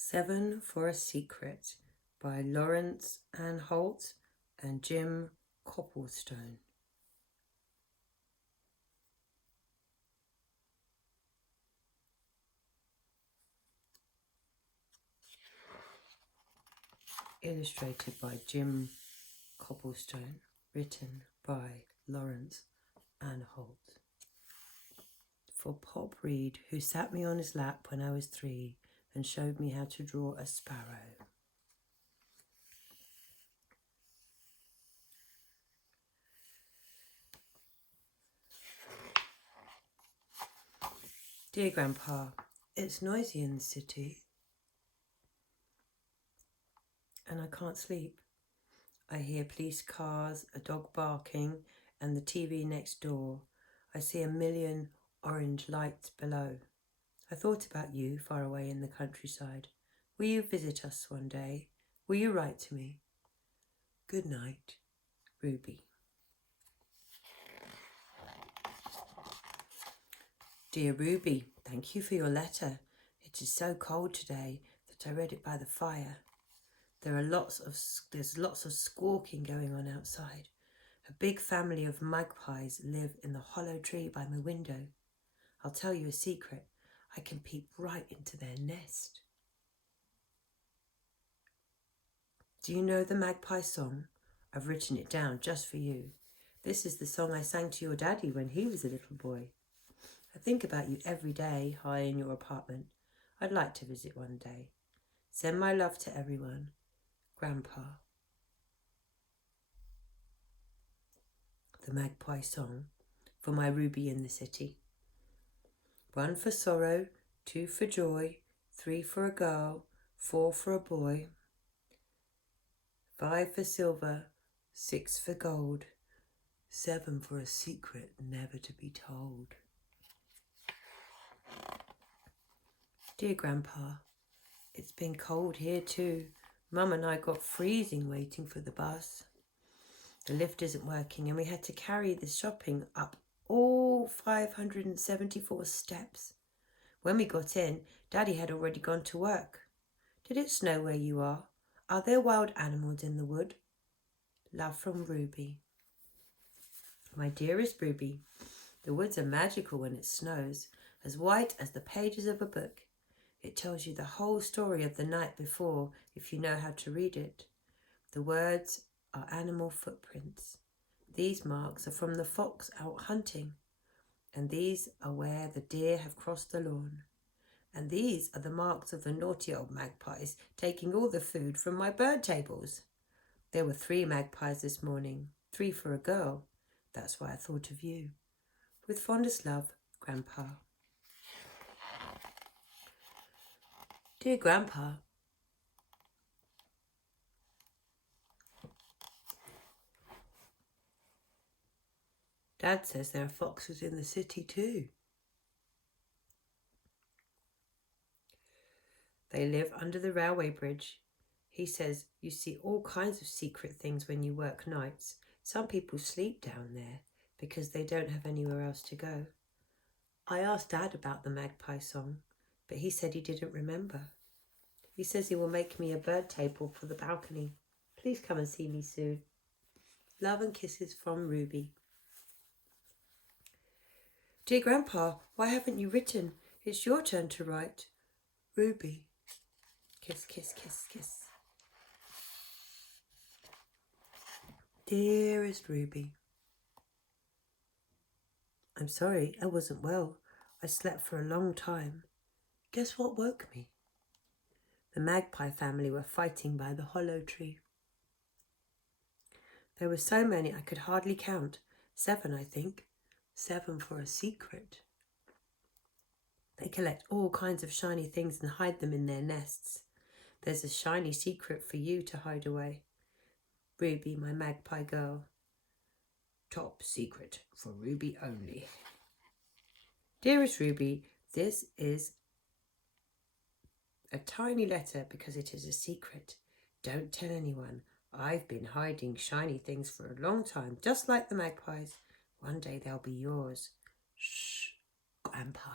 7 for a Secret by Laurence Anholt and Jim Coplestone. Illustrated by Jim Coplestone, written by Laurence Anholt. For Pop Reed, who sat me on his lap when I was 3 and showed me how to draw a sparrow. Dear Grandpa, it's noisy in the city and I can't sleep. I hear police cars, a dog barking, and the TV next door. I see a million orange lights below. I thought about you far away in the countryside. Will you visit us one day? Will you write to me? Good night, Ruby. Dear Ruby, thank you for your letter. It is so cold today that I read it by the fire. There's lots of squawking going on outside. A big family of magpies live in the hollow tree by my window. I'll tell you a secret. I can peep right into their nest. Do you know the Magpie Song? I've written it down just for you. This is the song I sang to your daddy when he was a little boy. I think about you every day high in your apartment. I'd like to visit one day. Send my love to everyone. Grandpa. The Magpie Song for my Ruby in the city. 1 for sorrow, 2 for joy, 3 for a girl, 4 for a boy, 5 for silver, 6 for gold, 7 for a secret never to be told. Dear Grandpa, it's been cold here too. Mum and I got freezing waiting for the bus. The lift isn't working and we had to carry the shopping up all 574 steps. When we got in, Daddy had already gone to work. Did it snow where you are? Are there wild animals in the wood? Love from Ruby. My dearest Ruby, the woods are magical when it snows, as white as the pages of a book. It tells you the whole story of the night before if you know how to read it. The words are animal footprints. These marks are from the fox out hunting, and these are where the deer have crossed the lawn. And these are the marks of the naughty old magpies taking all the food from my bird tables. There were 3 magpies this morning, 3 for a girl. That's why I thought of you. With fondest love, Grandpa. Dear Grandpa, Dad says there are foxes in the city too. They live under the railway bridge. He says you see all kinds of secret things when you work nights. Some people sleep down there because they don't have anywhere else to go. I asked Dad about the Magpie Song, but he said he didn't remember. He says he will make me a bird table for the balcony. Please come and see me soon. Love and kisses from Ruby. Dear Grandpa, why haven't you written? It's your turn to write. Ruby. Kiss, kiss, kiss, kiss. Dearest Ruby, I'm sorry, I wasn't well. I slept for a long time. Guess what woke me? The magpie family were fighting by the hollow tree. There were so many I could hardly count. 7, I think. 7 for a secret. They collect all kinds of shiny things and hide them in their nests. There's a shiny secret for you to hide away. Ruby, my magpie girl. Top secret for Ruby only. Dearest Ruby, this is a tiny letter because it is a secret. Don't tell anyone. I've been hiding shiny things for a long time, just like the magpies. One day they'll be yours. Shh, Grandpa.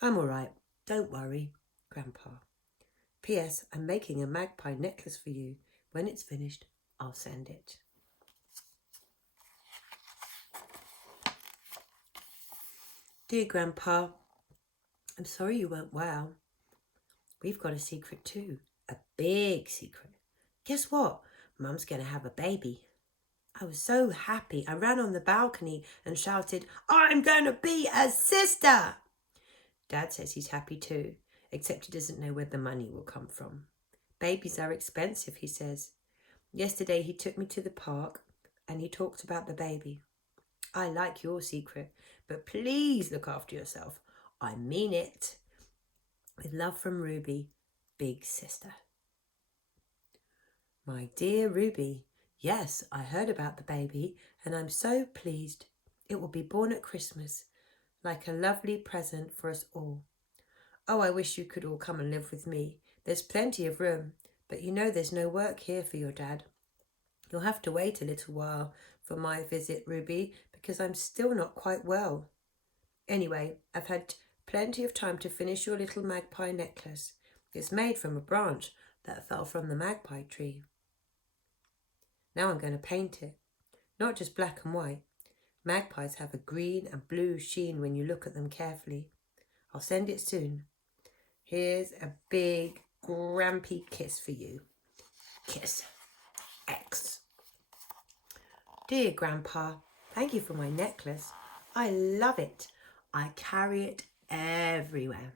I'm all right. Don't worry. Grandpa. P.S. I'm making a magpie necklace for you. When it's finished, I'll send it. Dear Grandpa, I'm sorry you weren't well. We've got a secret too. A big secret. Guess what? Mum's going to have a baby. I was so happy. I ran on the balcony and shouted, I'm going to be a sister. Dad says he's happy too, except he doesn't know where the money will come from. Babies are expensive, he says. Yesterday he took me to the park and he talked about the baby. I like your secret, but please look after yourself. I mean it. With love from Ruby, big sister. My dear Ruby, yes, I heard about the baby and I'm so pleased. It will be born at Christmas, like a lovely present for us all. Oh, I wish you could all come and live with me. There's plenty of room, but you know there's no work here for your dad. You'll have to wait a little while for my visit, Ruby, because I'm still not quite well. Anyway, I've had plenty of time to finish your little magpie necklace. It's made from a branch that fell from the magpie tree. Now I'm going to paint it. Not just black and white. Magpies have a green and blue sheen when you look at them carefully. I'll send it soon. Here's a big grampy kiss for you. Kiss. X. Dear Grandpa, thank you for my necklace. I love it. I carry it everywhere.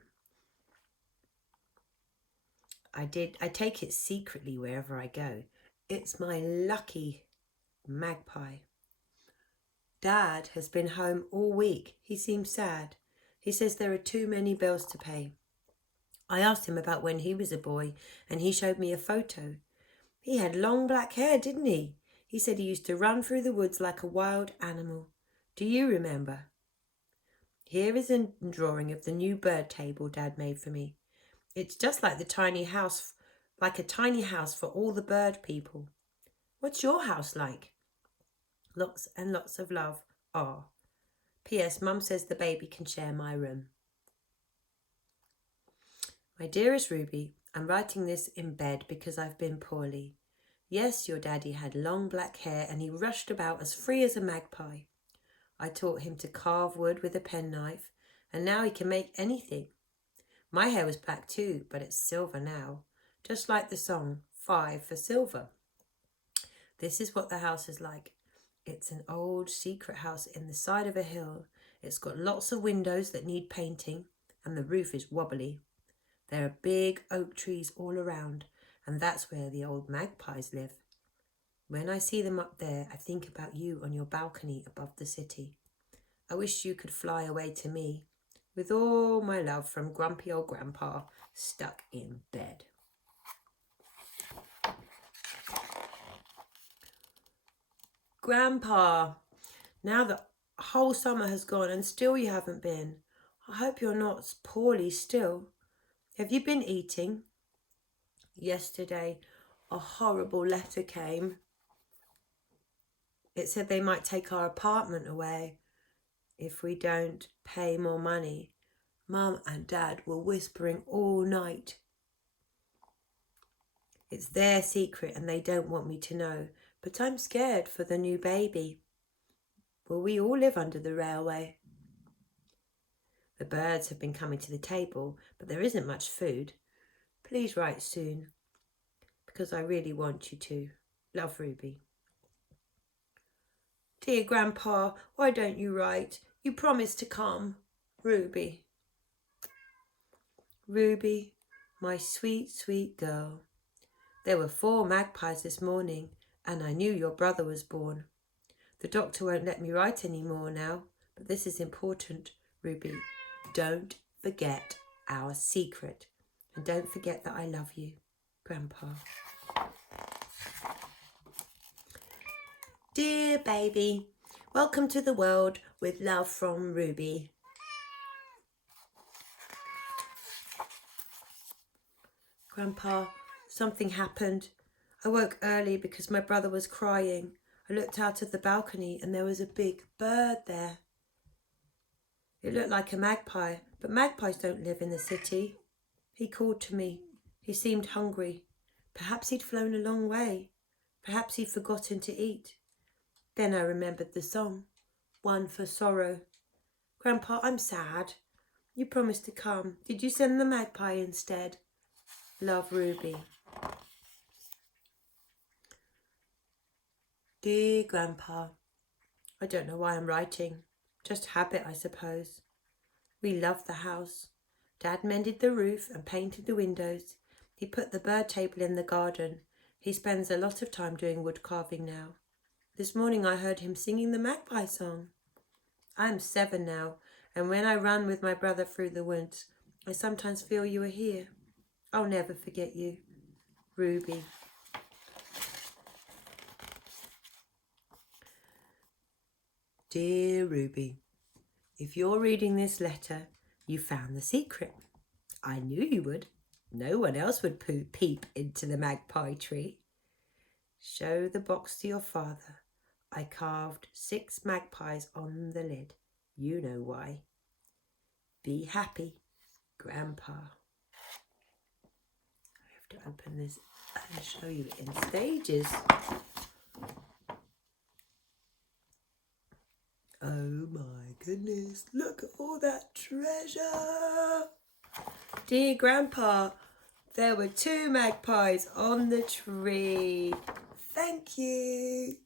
I take it secretly wherever I go. It's my lucky magpie. Dad has been home all week. He seems sad. He says there are too many bills to pay. I asked him about when he was a boy and he showed me a photo. He had long black hair, didn't he? He said he used to run through the woods like a wild animal. Do you remember? Here is a drawing of the new bird table Dad made for me. It's just like a tiny house for all the bird people. What's your house like? Lots and lots of love. Ah. P.S. Mum says the baby can share my room. My dearest Ruby, I'm writing this in bed because I've been poorly. Yes, your daddy had long black hair and he rushed about as free as a magpie. I taught him to carve wood with a penknife and now he can make anything. My hair was black too, but it's silver now, just like the song 5 for Silver. This is what the house is like. It's an old secret house in the side of a hill. It's got lots of windows that need painting and the roof is wobbly. There are big oak trees all around and that's where the old magpies live. When I see them up there, I think about you on your balcony above the city. I wish you could fly away to me. With all my love from grumpy old Grandpa stuck in bed. Grandpa, now the whole summer has gone and still you haven't been. I hope you're not poorly still. Have you been eating? Yesterday, a horrible letter came. It said they might take our apartment away if we don't pay more money. Mum and Dad were whispering all night. It's their secret and they don't want me to know, but I'm scared for the new baby. Will we all live under the railway? The birds have been coming to the table, but there isn't much food. Please write soon, because I really want you to. Love, Ruby. Dear Grandpa, why don't you write? You promised to come. Ruby. Ruby, my sweet, sweet girl. There were 4 magpies this morning, and I knew your brother was born. The doctor won't let me write any more now, but this is important, Ruby. Don't forget our secret, and don't forget that I love you, Grandpa. Dear baby, welcome to the world with love from Ruby. Grandpa, something happened. I woke early because my brother was crying. I looked out of the balcony and there was a big bird there. It looked like a magpie, but magpies don't live in the city. He called to me. He seemed hungry. Perhaps he'd flown a long way. Perhaps he'd forgotten to eat. Then I remembered the song, One for Sorrow. Grandpa, I'm sad. You promised to come. Did you send the magpie instead? Love, Ruby. Dear Grandpa, I don't know why I'm writing. Just habit, I suppose. We love the house. Dad mended the roof and painted the windows. He put the bird table in the garden. He spends a lot of time doing wood carving now. This morning I heard him singing the Magpie Song. I am 7 now, and when I run with my brother through the woods, I sometimes feel you are here. I'll never forget you. Ruby. Dear Ruby, if you're reading this letter, you found the secret. I knew you would. No one else would peep into the magpie tree. Show the box to your father. I carved 6 magpies on the lid. You know why. Be happy, Grandpa. I have to open this and show you it in stages. Oh my goodness, look at all that treasure. Dear Grandpa, there were 2 magpies on the tree. Thank you.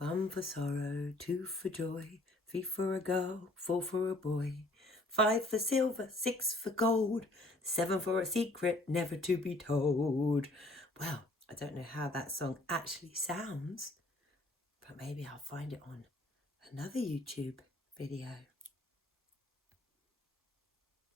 One for sorrow, 2 for joy, 3 for a girl, 4 for a boy, 5 for silver, 6 for gold, 7 for a secret never to be told. Well, I don't know how that song actually sounds, but maybe I'll find it on another YouTube video.